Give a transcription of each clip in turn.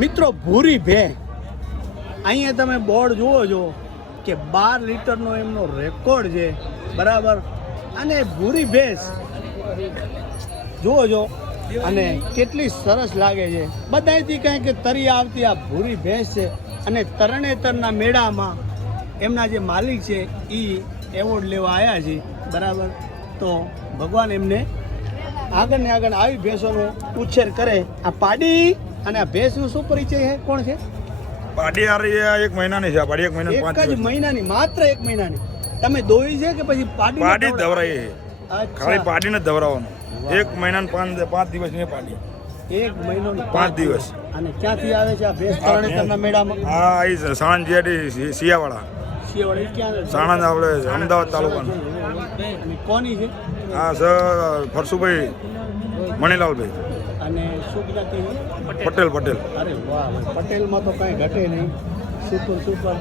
મિત્રો ભૂરી ભે અહીંયા તમે બોર્ડ જુઓ છો કે 12 લીટરનો એમનો રેકોર્ડ છે, બરાબર. અને ભૂરી ભેંસ જુઓ છો અને કેટલી સરસ લાગે છે. બધાથી કંઈ કે તરી આવતી આ ભૂરી ભેંસ છે. અને તરણેતરના મેળામાં એમના જે માલિક છે એ એવોર્ડ લેવા આવ્યા છે, બરાબર. તો ભગવાન એમને આગળ ને આગળ આવી ભેંસોનો ઉછેર કરે. આ પાડી અને આ ભેંસનો શું પરિચય છે? કોણ છે? પાડી આ 1 મહિનાની છે. પાડી 1 મહિના 5 એક જ મહિનાની, માત્ર 1 મહિનાની. તમે દોઈ છે કે પછી પાડી દવરાઈ છે? ખાલી પાડીને દવરાવવાનું. 1 મહિના 5 દિવસ ને પાડી 1 મહિનો 5 દિવસ. અને ક્યાંથી આવે છે આ ભેંસ તરણેતરના મેળામાં? હા, આ સાણંદ જેડી સિયાવાળા. શિયાવાડી ક્યાં? સાણંદ આપણે અમદાવાદ તાલુકાનું. અને કોની છે? હા સર, ફરસુભાઈ મણીલાલભાઈ. અને શું જ્ઞાતિ છે? પટેલ. અરે વાહ, પટેલમાં તો કાંઈ ઘટે નહીં. સુપર.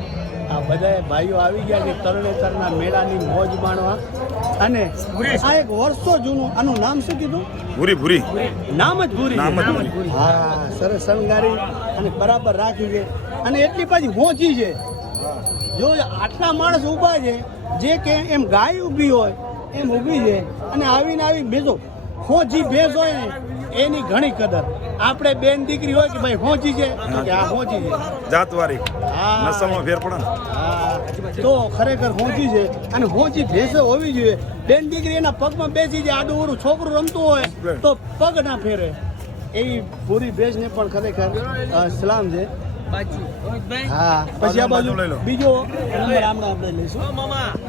આ બધા ભાઈઓ આવી ગયા છે તરણેતરના મેળાની મોજ માણવા. અને આ એક વર્ષો જૂનું, આનું નામ શું કીધું? ભૂરી. નામ જ ભૂરી. હા, સરસ શણગારી અને બરાબર રાખી છે. અને એટલી પાછી પહોંચી છે. જો આટલા માણસ ઊભા છે, જે કે એમ ગાય ઊભી હોય એમ ઊભી છે. અને આવીને બેસો હોજી ભેંસ હોય ને એની ઘણી કદર. આપણે બેન દીકરી હોય કે ભાઈ હોજી છે, કે આ હોજી છે જાતવારી. હા, નસલમાં ફેર પડે ને. હા, તો ખરેખર હોજી છે. અને હોજી ભેંસો હોવી જોઈએ. બેન દીકરી એના પગમાં બેસી જાય, આડું ઓડું છોકરું રમતું હોય તો પગ ના ફેરે. એવી પૂરી ભેંસને પણ ખરેખર સલામ છે. હા, પછી આ બાજુ બીજો નંબર આપણે લઈશું.